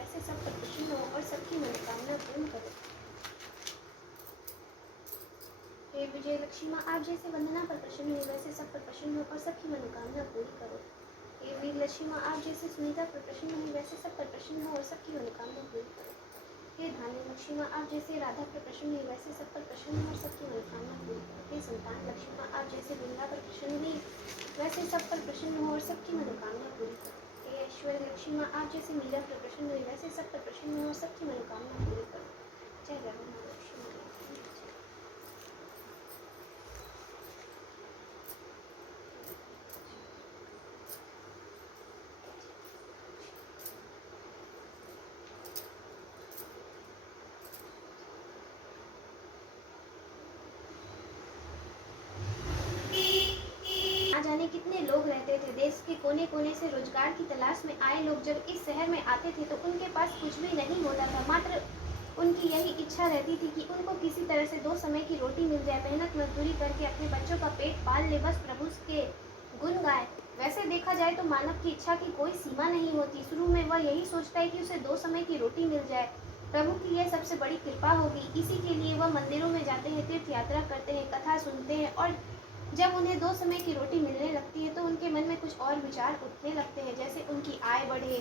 वैसे सब पर प्रसन्न हो और सबकी मनोकामना पूर्ण करो। हे विजय लक्ष्मी माँ, आप जैसे वंदना पर प्रसन्न हो वैसे सब पर प्रसन्न हो और सबकी मनोकामना पूरी करो। हे वीर लक्ष्मी माँ, आप जैसे सुनीता पर प्रसन्न हो वैसे सब पर प्रसन्न हो और सबकी मनोकामना पूरी करो। हे धान्य लक्ष्मी माँ, आप जैसे राधा पर प्रसन्न हुई वैसे सब पर प्रसन्न हो और सबकी मनोकामना पूरी करो। हे संतान लक्ष्मी माँ, आप जैसे वृंदा पर प्रसन्न हुई वैसे सब पर प्रसन्न हो और सबकी मनोकामना पूरी करो। हे ऐश्वर्य लक्ष्मी माँ, आप जैसे मीरा पर प्रसन्न हुई वैसे सब पर प्रसन्न हो और सबकी मनोकामना पूरी करो। जय रघुनाथ लक्ष्मी माँ। ना जाने कितने लोग रहते थे। देश के कोने कोने से रोजगार की तलाश में आए लोग जब इस शहर में आते थे तो उनके पास कुछ भी नहीं होता था। मात्र उनकी यही इच्छा रहती थी कि उनको किसी तरह से 2 समय की रोटी मिल जाए, मेहनत मजदूरी करके अपने बच्चों का पेट पाल ले, बस प्रभु के गुण गाए। वैसे देखा जाए तो मानव की इच्छा की कोई सीमा नहीं होती। शुरू में वह यही सोचता है कि उसे 2 समय की रोटी मिल जाए। प्रभु की यह सबसे बड़ी कृपा होगी। इसी के लिए वह मंदिरों में जाते हैं, तीर्थ यात्रा करते हैं, कथा सुनते हैं और जब उन्हें 2 समय की रोटी मिलने लगती है तो उनके मन में कुछ और विचार उठने लगते हैं, जैसे उनकी आय बढ़े,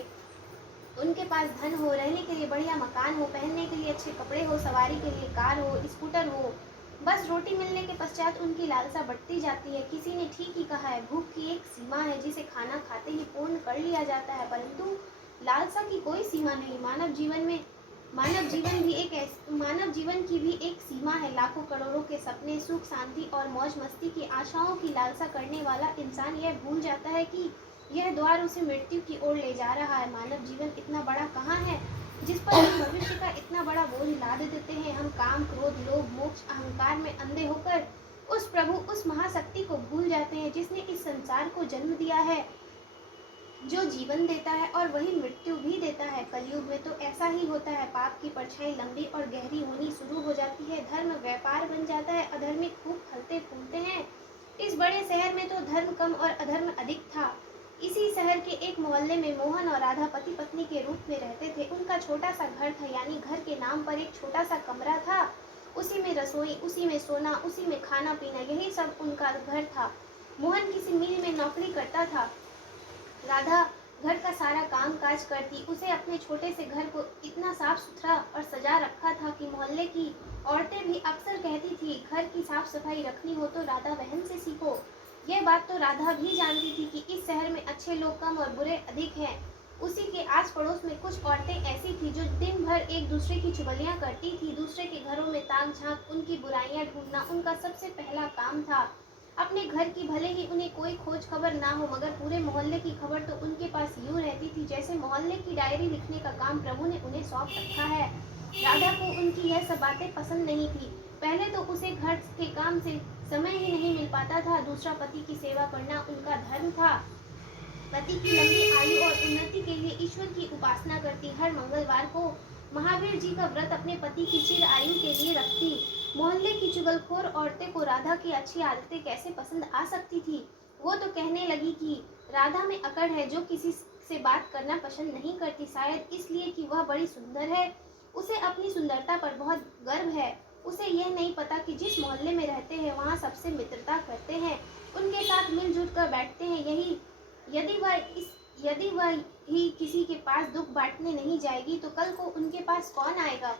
उनके पास धन हो, रहने के लिए बढ़िया मकान हो, पहनने के लिए अच्छे कपड़े हो, सवारी के लिए कार हो, स्कूटर हो। बस रोटी मिलने के पश्चात उनकी लालसा बढ़ती जाती है। किसी ने ठीक ही कहा है, भूख की एक सीमा है जिसे खाना खाते ही पूर्ण कर लिया जाता है, परंतु लालसा की कोई सीमा नहीं। मानव जीवन की भी एक सीमा है। लाखों करोड़ों के सपने, सुख शांति और मौज मस्ती की आशाओं की लालसा करने वाला इंसान यह भूल जाता है कि यह द्वार उसे मृत्यु की ओर ले जा रहा है। मानव जीवन इतना बड़ा कहाँ है जिस पर हम भविष्य का इतना बड़ा बोझ लाद देते हैं। हम काम, क्रोध, लोभ, मोक्ष, अहंकार में अंधे होकर उस प्रभु, उस महाशक्ति को भूल जाते हैं जिसने इस संसार को जन्म दिया है, जो जीवन देता है और वही मृत्यु भी देता है। कलयुग में तो ऐसा ही होता है। पाप की परछाई लंबी और गहरी होनी शुरू हो जाती है। धर्म व्यापार बन जाता है। अधर्मिक खूब फलते फूलते हैं। इस बड़े शहर में तो धर्म कम और अधर्म अधिक था। इसी शहर के एक मोहल्ले में मोहन और राधा पति पत्नी के रूप में रहते थे। उनका छोटा सा घर था, यानी घर के नाम पर एक छोटा सा कमरा था। उसी में रसोई, उसी में सोना, उसी में खाना पीना, यही सब उनका घर था। मोहन किसी मिल में नौकरी करता था। राधा घर का सारा काम काज करती। उसे अपने छोटे से घर को इतना साफ सुथरा और सजा रखा था कि मोहल्ले की औरतें भी अक्सर कहती थी, घर की साफ सफाई रखनी हो तो राधा बहन से सीखो। यह बात तो राधा भी जानती थी कि इस शहर में अच्छे लोग कम और बुरे अधिक हैं। उसी के आस पड़ोस में कुछ औरतें ऐसी थी जो दिन भर एक दूसरे की चुगलियां करती थी। दूसरे के घरों में ताक झांक उनकी बुराइयां ढूंढना उनका सबसे पहला काम था। अपने घर की भले ही उन्हें कोई खोज खबर ना हो, मगर पूरे मोहल्ले की खबर तो उनके पास यूं रहती थी जैसे मोहल्ले की डायरी लिखने का काम प्रभु ने उन्हें सौंप रखा है। राधा को उनकी यह सब बातें पसंद नहीं थी। पहले तो उसे घर के काम से समय ही नहीं मिल पाता था। दूसरा, पति की सेवा करना उनका धर्म था। पति की लंबी आयु और उन्नति के लिए ईश्वर की उपासना करती। हर मंगलवार को महावीर जी का व्रत अपने पति की चिर आयु के लिए रखती। मोहल्ले की चुगलखोर औरतें को राधा की अच्छी आदतें कैसे पसंद आ सकती थी। वो तो कहने लगी कि राधा में अकड़ है, जो किसी से बात करना पसंद नहीं करती, शायद इसलिए कि वह बड़ी सुंदर है। उसे अपनी सुंदरता पर बहुत गर्व है। उसे यह नहीं पता कि जिस मोहल्ले में रहते हैं वहाँ सबसे मित्रता करते हैं, उनके साथ मिलजुल कर बैठते हैं। यदि वह ही किसी के पास दुख बांटने नहीं जाएगी तो कल को उनके पास कौन आएगा।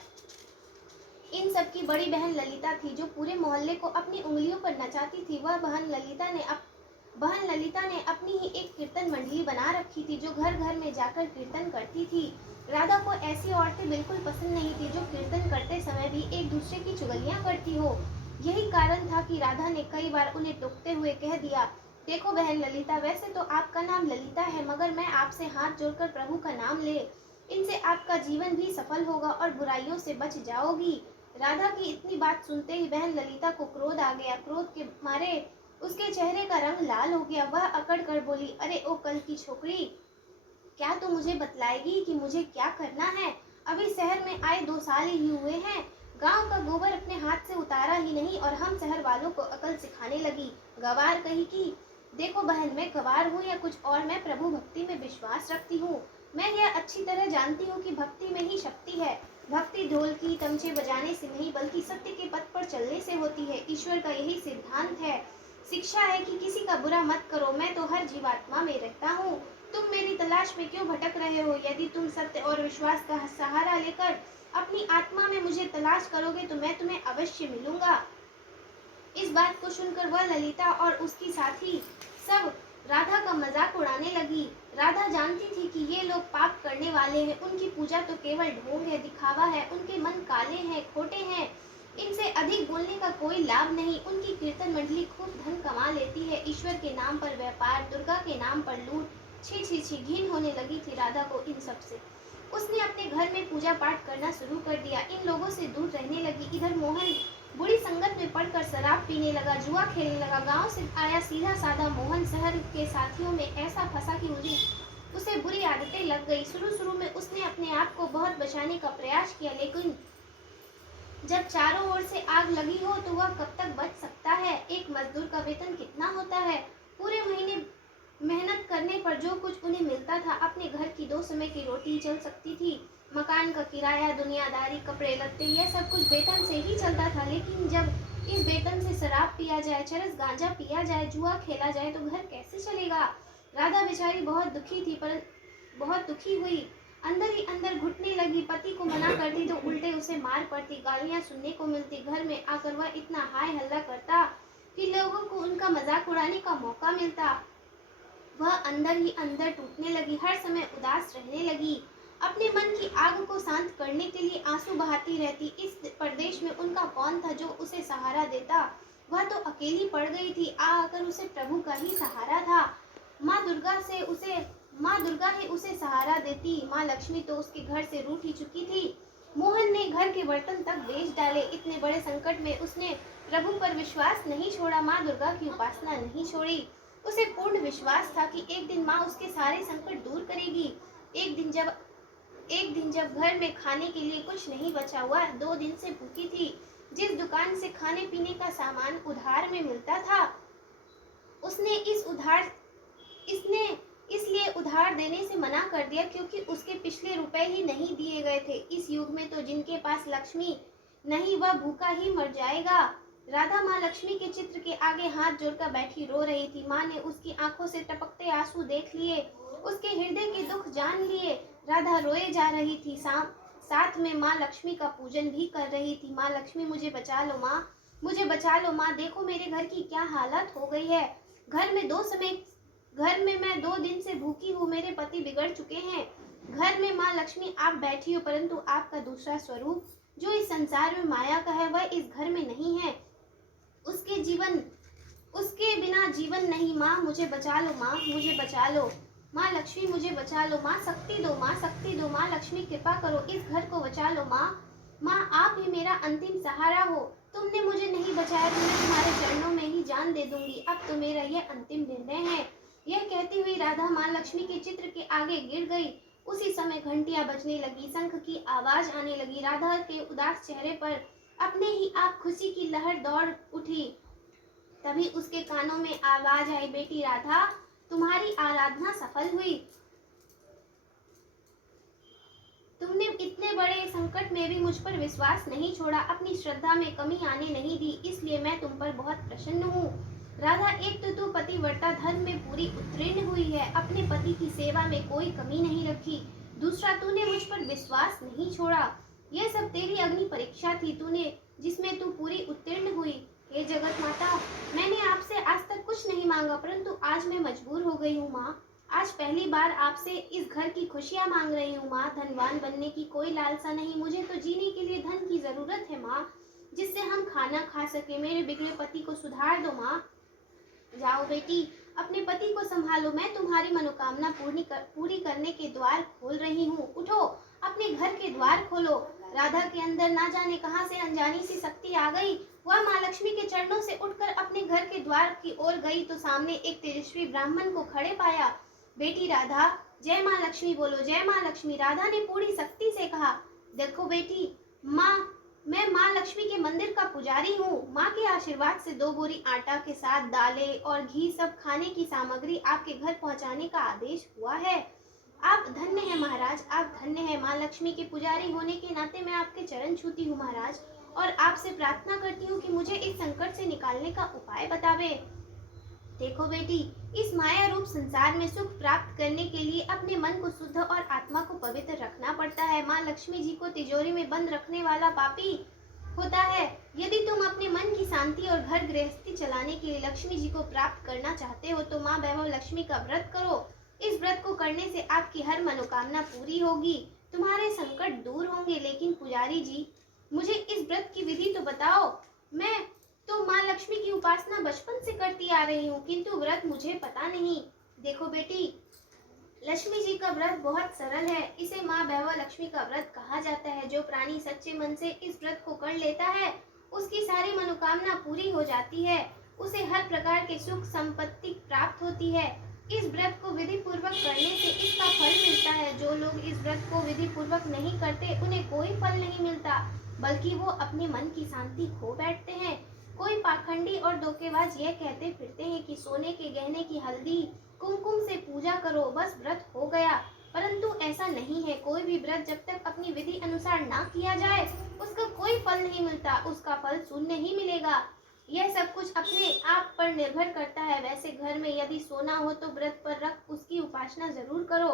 इन सब की बड़ी बहन ललिता थी, जो पूरे मोहल्ले को अपनी उंगलियों पर नचाती थी। वह बहन ललिता ने अपनी ही एक कीर्तन मंडली बना रखी थी, जो घर घर में जाकर कीर्तन करती थी। राधा को ऐसी औरतें बिल्कुल पसंद नहीं थी जो कीर्तन करते समय भी एक दूसरे की चुगलियां करती हो। यही कारण था कि राधा ने कई बार उन्हें टोकते हुए कह दिया, देखो बहन ललिता, वैसे तो आपका नाम ललिता है, मगर मैं आपसे हाथ जोड़कर प्रभु का नाम ले। इनसे आपका जीवन भी सफल होगा और बुराइयों से बच जाओगी। राधा की इतनी बात सुनते ही बहन ललिता को क्रोध आ गया। क्रोध के मारे उसके चेहरे का रंग लाल हो गया। वह अकड़ कर बोली, अरे ओ कल की छोकरी, क्या तू मुझे बतलाएगी कि मुझे क्या करना है। अभी शहर में आए 2 साल ही हुए हैं। गांव का गोबर अपने हाथ से उतारा ही नहीं और हम शहर वालों को अकल सिखाने लगी। गवार कही कि देखो बहन, मैं गवार हूँ या कुछ और, मैं प्रभु भक्ति में विश्वास रखती हूँ। मैं यह अच्छी तरह जानती हूँ कि भक्ति में ही शक्ति है। भक्ति ढोल की तमचे बजाने से नहीं बल्कि सत्य के पथ पर चलने से होती है। ईश्वर का यही सिद्धांत है। शिक्षा है कि किसी का बुरा मत करो। मैं तो हर जीवात्मा में रहता हूँ। तुम मेरी तलाश में क्यों भटक रहे हो? यदि तुम सत्य और विश्वास का सहारा लेकर अपनी आत्मा में मुझे तलाश करोगे तो मैं तुम्हें अवश्य मिलूंगा। इस बात को सुनकर वह ललिता और उसकी साथी सब राधा का मजाक उड़ाने लगी। राधा जानती थी कि ये लोग पाप करने वाले हैं। उनकी पूजा तो केवल ढोंग है, दिखावा है। उनके मन काले हैं, खोटे हैं। इनसे अधिक बोलने का कोई लाभ नहीं। उनकी कीर्तन मंडली खूब धन कमा लेती है। ईश्वर के नाम पर व्यापार, दुर्गा के नाम पर लूट। छी छी छी, घिन होने लगी थी राधा को इन सब से। उसने अपने घर में पूजा पाठ करना शुरू कर दिया। इन लोगों से दूर रहने लगी। इधर मोहन बुरी संगत में पड़कर शराब पीने लगा, जुआ खेलने लगा। गांव से आया सीधा साधा मोहन शहर के साथियों में ऐसा फंसा कि उसे बुरी आदतें लग गई। शुरू शुरू में उसने अपने आप को बहुत बचाने का प्रयास किया, लेकिन जब चारों ओर से आग लगी हो तो वह कब तक बच सकता है? एक मजदूर का वेतन कितना होता है? पूरे महीने मेहनत करने पर जो कुछ उन्हें मिलता था, अपने घर की 2 समय की रोटी चल सकती थी। मकान का किराया, दुनियादारी, कपड़े लत्ते, यह सब कुछ वेतन से ही चलता था। लेकिन जब इस वेतन से शराब पिया जाए, चरस गांजा पिया जाए, जुआ खेला जाए तो घर कैसे चलेगा? राधा बेचारी बहुत दुखी हुई। अंदर ही अंदर घुटने लगी। पति को मना करती तो उल्टे उसे मार पड़ती, गालियां सुनने को मिलती। घर में आकर वह इतना हाय हल्ला करता कि लोगों को उनका मजाक उड़ाने का मौका मिलता। वह अंदर ही अंदर टूटने लगी, हर समय उदास रहने लगी। अपने मन की आग को शांत करने के लिए आंसू बहाती रहती। इस परदेश में उनका कौन था जो उसे सहारा देता? वह तो अकेली पड़ गई थी। आकर उसे प्रभु का ही सहारा था। माँ दुर्गा ही उसे सहारा देती। माँ लक्ष्मी तो उसके घर से रूठ ही चुकी थी। मोहन ने घर के बर्तन तक बेच डाले। इतने बड़े संकट में उसने प्रभु पर विश्वास नहीं छोड़ा, माँ दुर्गा की उपासना नहीं छोड़ी। उसे पूर्ण विश्वास था कि एक दिन माँ उसके सारे संकट दूर करेगी। एक दिन जब घर में खाने के लिए कुछ नहीं बचा हुआ, 2 दिन से भूखी थी। जिस दुकान से खाने पीने का सामान उधार में मिलता था, उसने इसलिए उधार देने से मना कर दिया, क्योंकि उसके पिछले रुपए ही नहीं दिए गए थे। इस युग में तो जिनके पास लक्ष्मी नहीं वह भूखा ही मर जाएगा। राधा माँ लक्ष्मी के चित्र के आगे हाथ जोड़कर बैठी रो रही थी। माँ ने उसकी आंखों से टपकते आंसू देख लिए, उसके हृदय के दुख जान लिए। राधा रोए जा रही थी, साथ में माँ लक्ष्मी का पूजन भी कर रही थी। माँ लक्ष्मी, मुझे बचा लो माँ, मुझे बचा लो माँ। देखो मेरे घर की क्या हालत हो गई है। घर में मैं 2 दिन से भूखी हूँ। मेरे पति बिगड़ चुके हैं। घर में माँ लक्ष्मी आप बैठी हो, परंतु आपका दूसरा स्वरूप जो इस संसार में माया का है वह इस घर में नहीं है। उसके बिना जीवन नहीं। माँ मुझे बचा लो माँ, मुझे बचा लो। माँ लक्ष्मी मुझे बचा लो। माँ शक्ति दो, माँ शक्ति दो। माँ लक्ष्मी कृपा करो, इस घर को बचा लो माँ। माँ आप ही मेरा अंतिम सहारा हो। तुमने मुझे नहीं बचाया तो मैं तुम्हारे चरणों में ही जान दे दूंगी। अब तो मेरा यह अंतिम निर्णय है। यह कहती हुई राधा माँ लक्ष्मी के चित्र के आगे गिर गई। उसी समय घंटियां बजने लगी, शंख की आवाज आने लगी। राधा के उदास चेहरे पर अपने ही आप खुशी की लहर दौड़ उठी। तभी उसके कानों में आवाज आई, बेटी राधा, तुम्हारी आराधना सफल हुई। तुमने इतने बड़े संकट में भी मुझ पर विश्वास नहीं छोड़ा, अपनी श्रद्धा में कमी आने नहीं दी, इसलिए मैं तुम पर बहुत प्रसन्न हूँ। राधा, एक तो तू पतिव्रता धर्म में पूरी उत्तीर्ण हुई है, अपने पति की सेवा में कोई कमी नहीं रखी। दूसरा, तूने मुझ पर विश्वास नहीं छोड़ा। यह सब तेरी अग्नि परीक्षा थी, जिसमें तू पूरी उत्तीर्ण हुई। हे जगत माता, मैंने आपसे आज तक कुछ नहीं मांगा, परंतु आज मैं मजबूर हो गई हूँ माँ। आज पहली बार आपसे इस घर की खुशियाँ मांग रही हूँ माँ। धनवान बनने की कोई लालसा नहीं, मुझे तो जीने के लिए धन की जरूरत है माँ, जिससे हम खाना खा सके। मेरे बिगड़े पति को सुधार दो माँ। जाओ बेटी, अपने पति को संभालो। मैं तुम्हारी मनोकामना पूरी करने के द्वार खोल रही हूँ। उठो, अपने घर के द्वार खोलो। राधा के अंदर ना जाने कहां से अनजानी सी शक्ति आ गई। वह माँ लक्ष्मी के चरणों से उठकर अपने घर के द्वार की ओर गई तो सामने एक तेजस्वी ब्राह्मण को खड़े पाया। बेटी राधा, जय माँ लक्ष्मी बोलो, जय माँ लक्ष्मी। राधा ने पूरी शक्ति से कहा, देखो बेटी, मैं माँ लक्ष्मी के मंदिर का पुजारी हूँ। माँ के आशीर्वाद से 2 बोरी आटा के साथ दालें और घी सब खाने की सामग्री आपके घर पहुँचाने का आदेश हुआ है। आप धन्य हैं महाराज, आप धन्य हैं। माँ लक्ष्मी के पुजारी होने के नाते मैं आपके चरण छूती हूँ महाराज, और आपसे प्रार्थना करती हूँ कि मुझे इस संकट से निकालने का उपाय बतावे। देखो बेटी, इस माया रूप संसार में सुख प्राप्त करने के लिए अपने मन को शुद्ध और आत्मा को पवित्र रखना पड़ता है। माँ लक्ष्मी जी को तिजोरी में बंद रखने वाला पापी होता है। यदि तुम अपने मन की शांति और घर गृहस्थी चलाने के लिए लक्ष्मी जी को प्राप्त करना चाहते हो तो माँ वैभव लक्ष्मी का व्रत करो। इस व्रत को करने से आपकी हर मनोकामना पूरी होगी, तुम्हारे संकट दूर होंगे। लेकिन पुजारी जी, मुझे इस व्रत की विधि तो बताओ। मैं तो माँ लक्ष्मी की उपासना बचपन से करती आ रही हूँ, किंतु व्रत मुझे पता नहीं। देखो बेटी, लक्ष्मी जी का व्रत बहुत सरल है। इसे माँ वैभव लक्ष्मी का व्रत कहा जाता है। जो प्राणी सच्चे मन से इस व्रत को कर लेता है उसकी सारी मनोकामना पूरी हो जाती है, उसे हर प्रकार के सुख संपत्ति प्राप्त होती है। इस व्रत को विधि पूर्वक करने से इसका फल मिलता है। जो लोग इस व्रत को विधि पूर्वक नहीं करते उन्हें कोई फल नहीं मिलता, बल्कि वो अपने मन की शांति खो बैठते हैं। कोई पाखंडी और धोखेबाज यह कहते फिरते हैं कि सोने के गहने की हल्दी कुमकुम से पूजा करो, बस व्रत हो गया। परंतु ऐसा नहीं है। कोई भी व्रत जब तक अपनी विधि अनुसार ना किया जाए उसका कोई फल नहीं मिलता, उसका फल शून्य ही मिलेगा। यह सब कुछ अपने आप पर निर्भर करता है। वैसे घर में यदि सोना हो तो व्रत पर रख उसकी उपासना जरूर करो।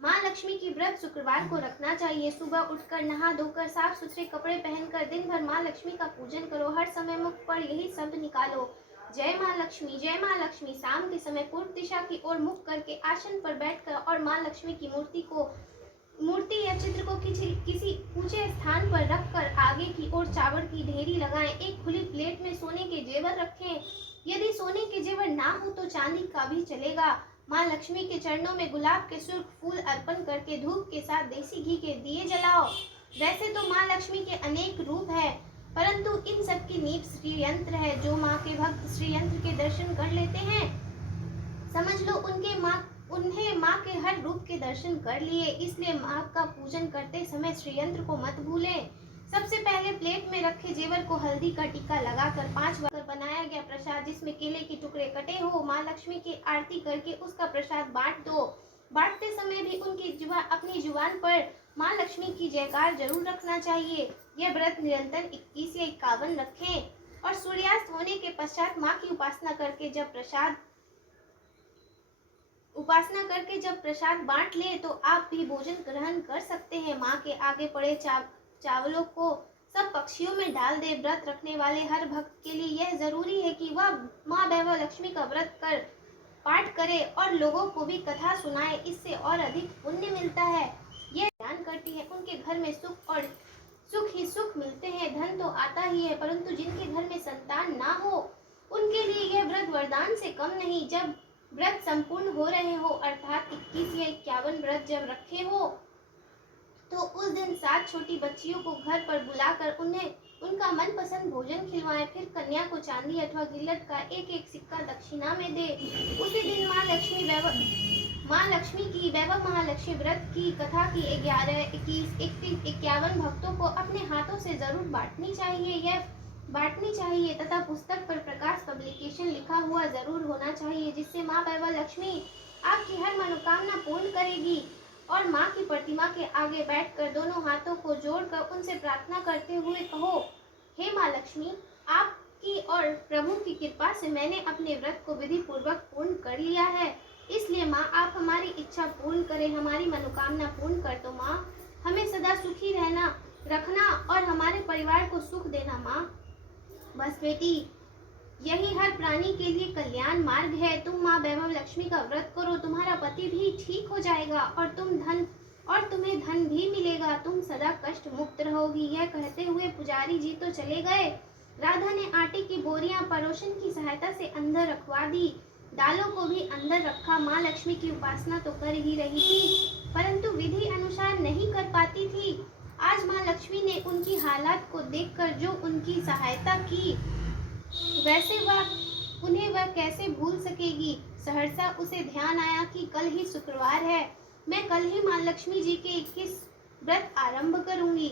माँ लक्ष्मी की व्रत शुक्रवार को रखना चाहिए। सुबह उठकर नहा धोकर साफ सुथरे कपड़े पहनकर दिन भर माँ लक्ष्मी का पूजन करो। हर समय मुख पर यही शब्द निकालो, जय माँ लक्ष्मी, जय माँ लक्ष्मी। शाम के समय पूर्व दिशा की ओर मुख करके आसन पर बैठकर और माँ लक्ष्मी की मूर्ति या चित्र को किसी ऊंचे स्थान पर रखकर आगे की ओर चावल की ढेरी लगाएं। एक खुली प्लेट में सोने के जेवर रखें। यदि सोने के जेवर ना हो तो चांदी का भी चलेगा। माँ लक्ष्मी के चरणों में गुलाब के सुर्ख फूल अर्पण करके धूप के साथ देसी घी के दिए जलाओ। वैसे तो माँ लक्ष्मी के अनेक रूप है, परंतु इन सब की नींव श्री यंत्र है। जो माँ के भक्त श्री यंत्र के दर्शन कर लेते हैं, समझ लो उन्हें माँ के हर रूप के दर्शन कर लिए। इसलिए माँ का पूजन करते समय श्री यंत्र को मत भूलें। सबसे पहले प्लेट में रखे जेवर को हल्दी का टीका लगाकर 5 बार बनाया गया प्रसाद, जिसमें केले के टुकड़े कटे हो, माँ लक्ष्मी की आरती करके उसका प्रसाद बांट दो। बांटते समय भी अपनी जुबान पर माँ लक्ष्मी की जयकार जरूर रखना चाहिए। यह व्रत निरंतर 21 या 51 रखें और सूर्यास्त होने के पश्चात माँ की उपासना करके जब प्रसाद बांट ले तो आप भी भोजन ग्रहण कर सकते हैं। माँ के आगे पड़े चावलों को सब पक्षियों में डाल दे। व्रत रखने वाले हर भक्त के लिए यह जरूरी है कि वह माँ वैभव लक्ष्मी का व्रत कर पाठ करे और लोगों को भी कथा सुनाए। इससे और अधिक पुण्य मिलता है। यह ध्यान करती है उनके घर में सुख ही सुख मिलते हैं। धन तो आता ही है, परंतु जिनके घर में संतान ना हो उनके लिए यह व्रत वरदान से कम नहीं। जब व्रत संपूर्ण हो रहे हो, अर्थात 21 या 51 व्रत जब रखे हो, तो उस दिन 7 छोटी बच्चियों को घर पर बुलाकर उन्हें उनका मनपसंद भोजन खिलवाएं। फिर कन्या को चांदी अथवा गिल्लट का एक सिक्का दक्षिणा में दे। उसी दिन माँ लक्ष्मी की वैभव महालक्ष्मी व्रत की कथा की 11, 21, 31, 51 भक्तों को अपने हाथों से जरूर बांटनी चाहिए तथा पुस्तक पर प्रकाश पब्लिकेशन लिखा हुआ जरूर होना चाहिए, जिससे माँ वैभव लक्ष्मी आपकी हर मनोकामना पूर्ण करेगी। और माँ की प्रतिमा के आगे बैठकर दोनों हाथों को जोड़कर उनसे प्रार्थना करते हुए कहो, हे माँ लक्ष्मी, आपकी और प्रभु की कृपा से मैंने अपने व्रत को विधि पूर्वक पूर्ण कर लिया है। इसलिए माँ, आप हमारी इच्छा पूर्ण करें, हमारी मनोकामना पूर्ण कर दो। माँ, हमें सदा सुखी रखना और हमारे परिवार को सुख देना। माँ, बस बेटी, यही हर प्राणी के लिए कल्याण मार्ग है। तुम माँ वैभव लक्ष्मी का व्रत करो, तुम्हारा पति भी ठीक हो जाएगा और तुम्हें धन भी मिलेगा। तुम सदा कष्ट मुक्त रहोगी। यह कहते हुए पुजारी जी तो चले गए। राधा ने आटे की बोरियां पड़ोसन की सहायता से अंदर रखवा दी। दालों को भी अंदर रखा। माँ लक्ष्मी की उपासना तो कर ही रही थी, परंतु विधि अनुसार नहीं कर पाती थी। आज माँ लक्ष्मी ने उनकी हालात को देखकर जो उनकी सहायता की, वैसे वह कैसे भूल सकेगी। सहर्षा उसे ध्यान आया कि कल ही शुक्रवार है, मैं कल ही माँ लक्ष्मी जी के 21 व्रत आरंभ करूंगी।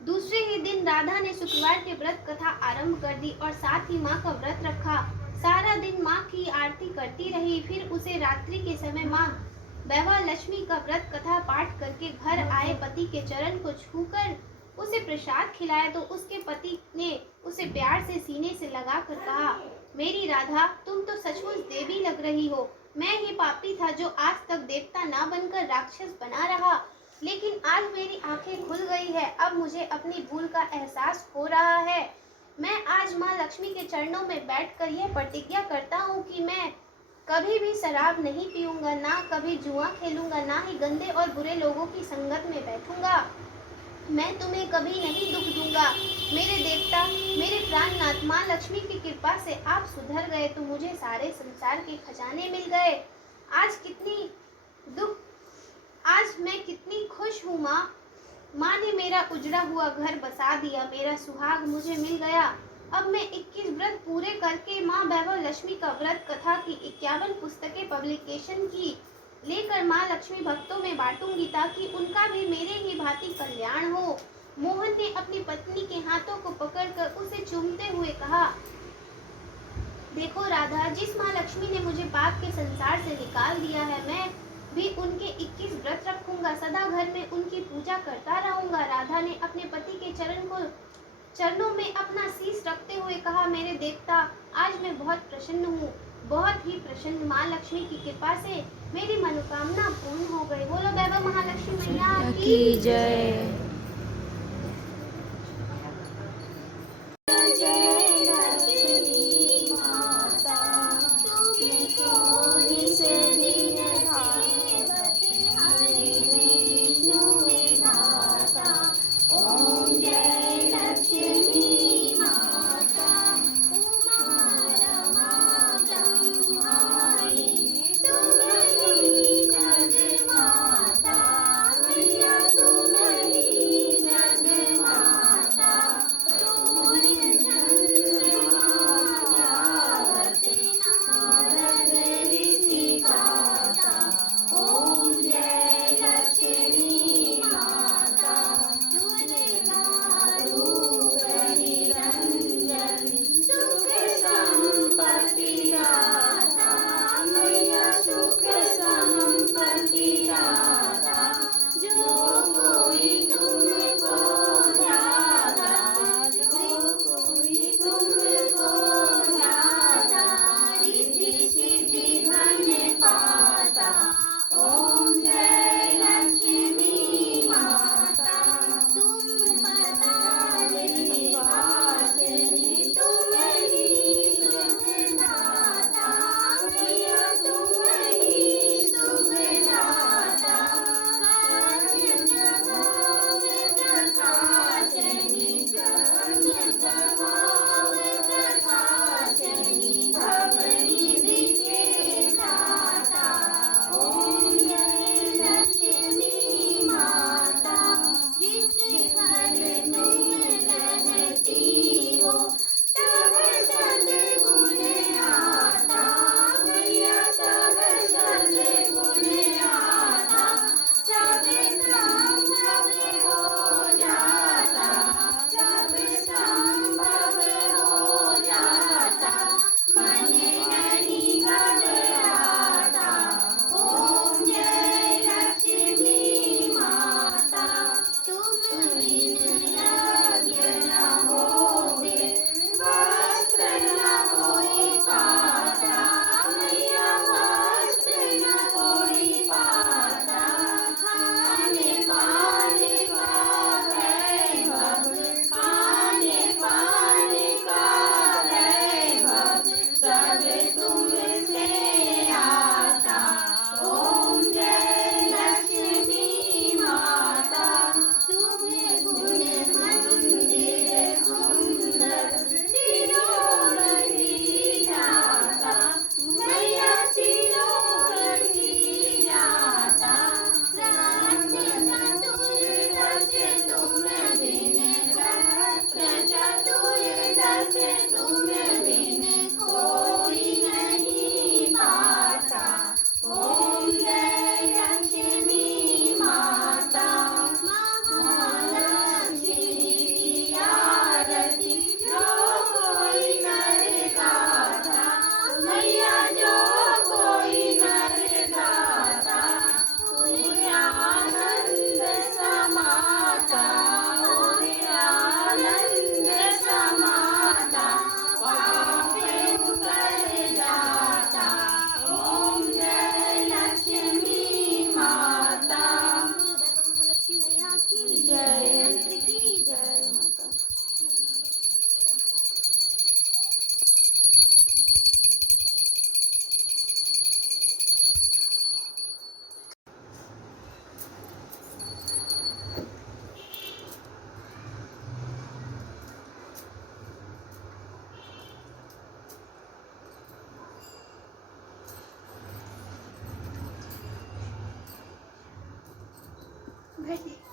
दूसरे ही दिन राधा ने शुक्रवार के व्रत कथा आरंभ कर दी और साथ ही माँ का व्रत रखा। सारा दिन माँ की आरती करती रही। फिर उसे रात्रि के समय माँ वैभव लक्ष्मी का व्रत कथा पाठ करके घर आए पति के चरण को छूकर उसे प्रसाद खिलाया तो उसके पति ने उसे प्यार से सीने से लगाकर कहा, मेरी राधा, तुम तो सचमुच देवी लग रही हो। मैं ही पापी था जो आज तक देवता ना बनकर राक्षस बना रहा, लेकिन आज मेरी आंखें खुल गई है। अब मुझे अपनी भूल का एहसास हो रहा है। मैं आज माँ लक्ष्मी के चरणों में बैठकर यह प्रतिज्ञा करता हूँ कि मैं कभी भी शराब नहीं पीऊंगा, ना कभी जुआ खेलूंगा, ना ही गंदे और बुरे लोगों की संगत में बैठूंगा। मैं तुम्हें कभी नहीं दुख दूंगा। मेरे देवता, मेरे प्राणनाथ, माँ लक्ष्मी की कृपा से आप सुधर गए तो मुझे सारे संसार के खजाने मिल गए। आज मैं कितनी खुश हूँ माँ। माँ ने मेरा उजड़ा हुआ घर बसा दिया, मेरा सुहाग मुझे मिल गया। अब मैं 21 व्रत पूरे करके माँ वैभव लक्ष्मी का व्रत कथा की 51 पुस्तकें पब्लिकेशन की लेकर माँ लक्ष्मी भक्तों में बांटूंगी ताकि उनका भी मेरे ही भांति कल्याण हो। मोहन ने अपनी पत्नी के हाथों को पकड़कर उसे चूमते हुए कहा, देखो राधा, जिस माँ लक्ष्मी ने मुझे पाप के संसार से निकाल दिया है, मैं भी उनके 21 व्रत रखूंगा, सदा घर में उनकी पूजा करता रहूंगा। राधा ने अपने पति के चरणों में अपना शीश रखते हुए कहा, मेरे देवता, आज मैं बहुत प्रसन्न हूँ, बहुत ही प्रसन्न। माँ लक्ष्मी की कृपा से मेरी मनोकामना पूर्ण हो गई। बोलो वैभव महालक्ष्मी मैया की जय। बैठिए।